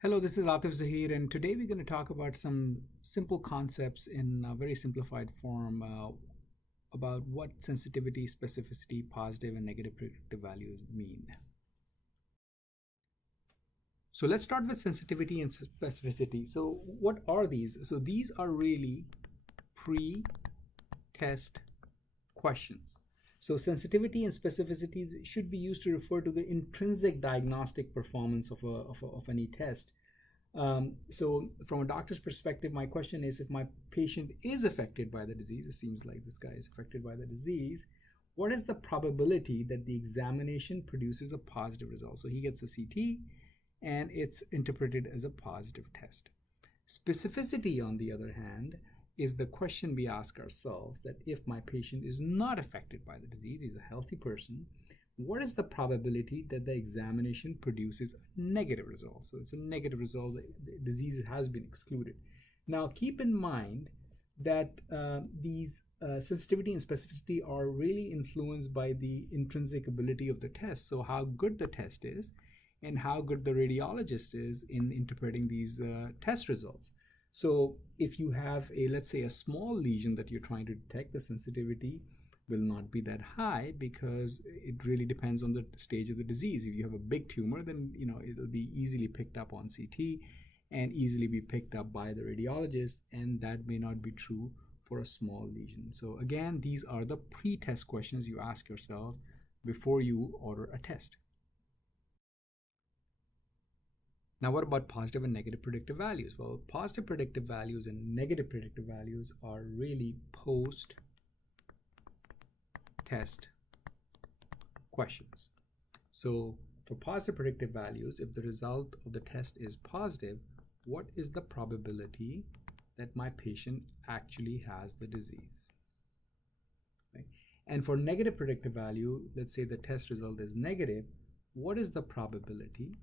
Hello, this is Atif Zahir, and today we're going to talk about some simple concepts in a very simplified form about what sensitivity, specificity, positive, and negative predictive values mean. So let's start with sensitivity and specificity. So what are these? So these are really pre-test questions. So sensitivity and specificity should be used to refer to the intrinsic diagnostic performance of any test. So from a doctor's perspective, my question is, if my patient is affected by the disease, it seems like this guy is affected by the disease, what is the probability that the examination produces a positive result? So he gets a CT and it's interpreted as a positive test. Specificity, on the other hand, is the question we ask ourselves, that if my patient is not affected by the disease, he's a healthy person, what is the probability that the examination produces a negative result? So it's a negative result, the disease has been excluded. Now keep in mind that these sensitivity and specificity are really influenced by the intrinsic ability of the test. So how good the test is and how good the radiologist is in interpreting these test results. So if you have let's say a small lesion that you're trying to detect, the sensitivity will not be that high because it really depends on the stage of the disease. If you have a big tumor, then it'll be easily picked up on CT and easily be picked up by the radiologist, and that may not be true for a small lesion. So again, these are the pre-test questions you ask yourselves before you order a test. Now, what about positive and negative predictive values? Well, positive predictive values and negative predictive values are really post-test questions. So for positive predictive values, if the result of the test is positive, what is the probability that my patient actually has the disease? Okay. And for negative predictive value, let's say the test result is negative, what is the probability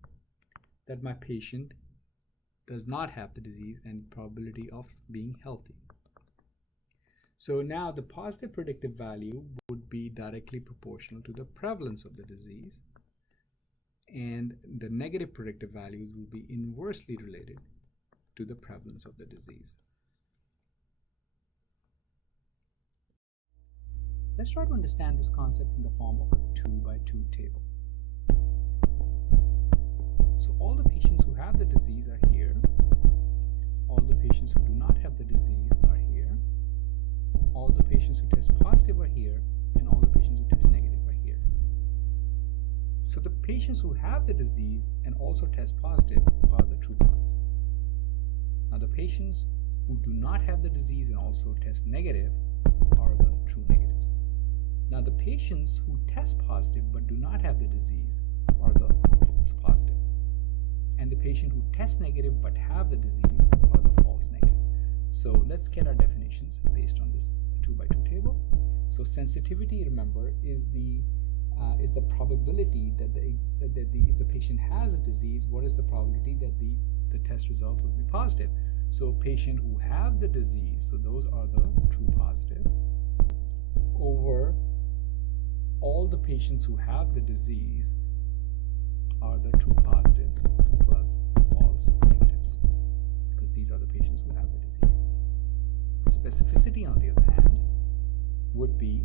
that my patient does not have the disease and probability of being healthy? So now the positive predictive value would be directly proportional to the prevalence of the disease, and the negative predictive values will be inversely related to the prevalence of the disease. Let's try to understand this concept in the form of a 2x2 table. So all the patients who have the disease are here. All the patients who do not have the disease are here. All the patients who test positive are here, and all the patients who test negative are here. So the patients who have the disease and also test positive are the true positive. Now the patients who do not have the disease and also test negative are the true negatives. Now the patients who test positive but do not have the disease are the false positives. And the patient who tests negative but have the disease are the false negatives. So let's get our definitions based on this 2x2 table. So sensitivity, remember, is the probability that if the patient has a disease, what is the probability that the test result will be positive? So patient who have the disease, so those are the true positive, over all the patients who have the disease are the true positives plus false negatives, because these are the patients who have the disease. Specificity, on the other hand, would be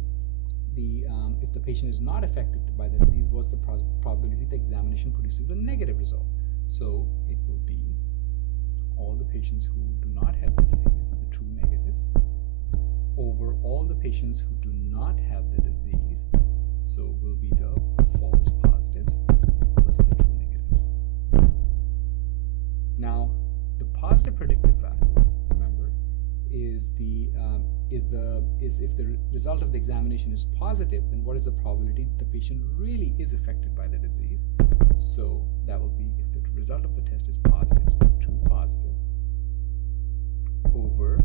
if the patient is not affected by the disease, what's the probability the examination produces a negative result? So it will be all the patients who do not have the disease, the true negatives, over all the patients who do not have the disease, so will be the false positives plus the true negatives. Now, the positive predictive value, remember, is if the result of the examination is positive, then what is the probability the patient really is affected by the disease? So that will be if the result of the test is positive, so the true positive, over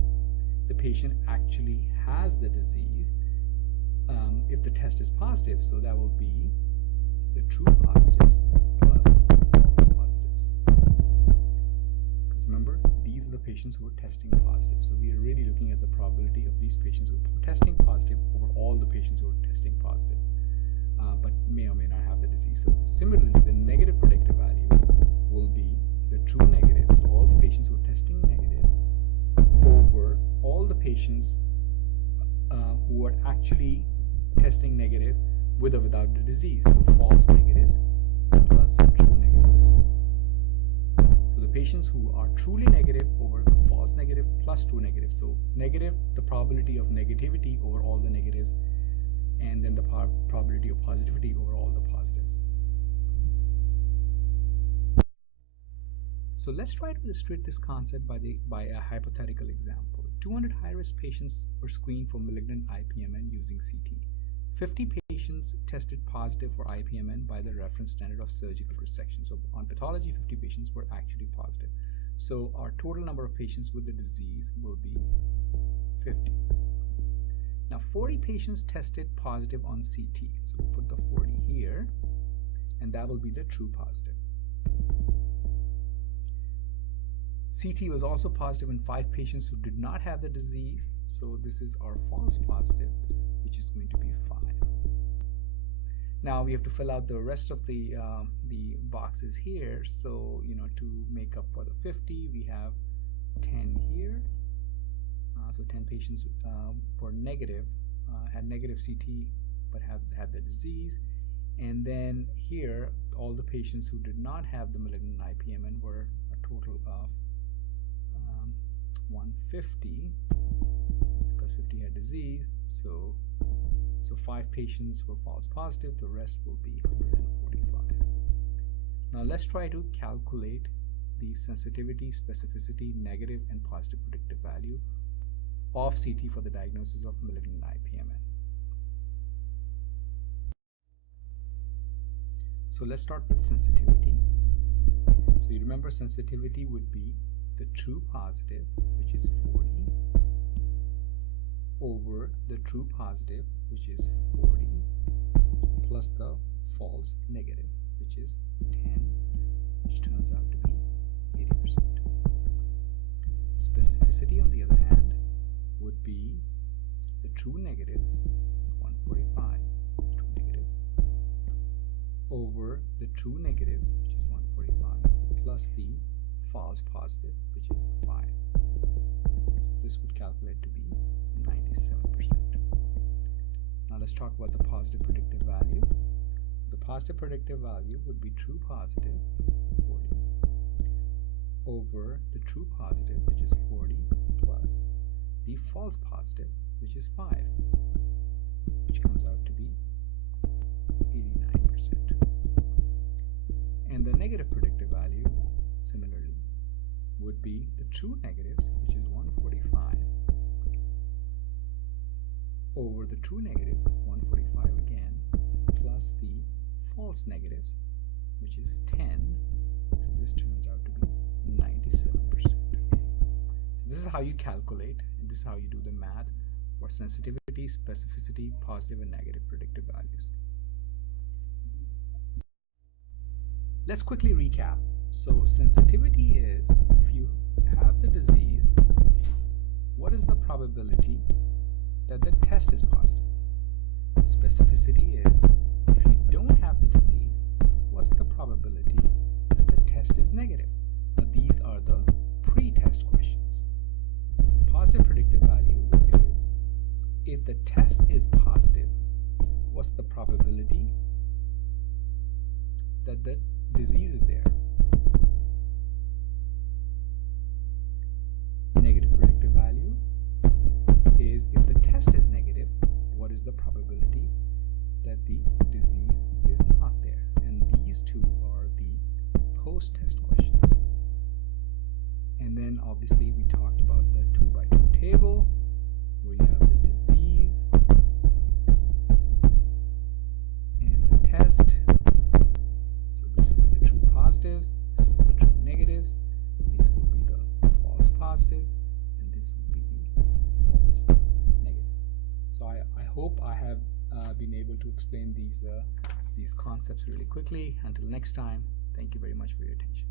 the patient actually has the disease. If the test is positive, so that will be the true positives plus false positives. Because remember, these are the patients who are testing positive. So we are really looking at the probability of these patients who are testing positive over all the patients who are testing positive, but may or may not have the disease. So similarly, the negative predictive value will be the true negative with or without the disease. So false negatives plus true negatives. So the patients who are truly negative over the false negative plus true negative. So negative, the probability of negativity over all the negatives, and then the probability of positivity over all the positives. So let's try to illustrate this concept by a hypothetical example. 200 high-risk patients were screened for malignant IPMN using CT. 50 patients tested positive for IPMN by the reference standard of surgical resection. So on pathology, 50 patients were actually positive. So our total number of patients with the disease will be 50. Now 40 patients tested positive on CT. So we'll put the 40 here, and that will be the true positive. CT was also positive in 5 patients who did not have the disease. So this is our false positive, which is going to be 5. Now we have to fill out the rest of the boxes here. So, to make up for the 50, we have 10 here. So 10 patients were negative, had negative CT, but had the disease. And then here, all the patients who did not have the malignant IPMN were a total of 150, because 50 had disease. So 5 patients were false positive, the rest will be 145. Now let's try to calculate the sensitivity, specificity, negative and positive predictive value of CT for the diagnosis of malignant IPMN. So let's start with sensitivity. So you remember sensitivity would be the true positive, which is 40, over the true positive, which is 40, plus the false negative, which is 10, which turns out to be 80%. Specificity, on the other hand, would be the true negatives, 145, true negatives, over the true negatives, which is 145, plus the false positive, which is 5. So this would calculate to be 97%. Now let's talk about the positive predictive value. So the positive predictive value would be true positive, 40, over the true positive, which is 40, plus the false positive, which is 5, which comes out to be 89%. And the negative predictive value, similarly, would be the true negatives, which is 145, over the true negatives, 145 again, plus the false negatives, which is 10. So this turns out to be 97%. So this is how you calculate, and this is how you do the math for sensitivity, specificity, positive and negative predictive values. Let's quickly recap. So sensitivity is, if you have the disease, what is the probability that the test is positive? Specificity is, if you don't have the disease, what's the probability that the test is negative? Now these are the pre-test questions. Positive predictive value is, if the test is positive, what's the probability that the disease is there? Negative predictive value is, if the test is negative, what is the probability that the disease is not there? And these two are the post-test questions. And then obviously we talked about the 2x2 table, where you have the disease and the test. So this will be the true positives, this will be the true negatives, these will be the false positives, and this will be the false negative. So I hope I have been able to explain these concepts really quickly. Until next time, thank you very much for your attention.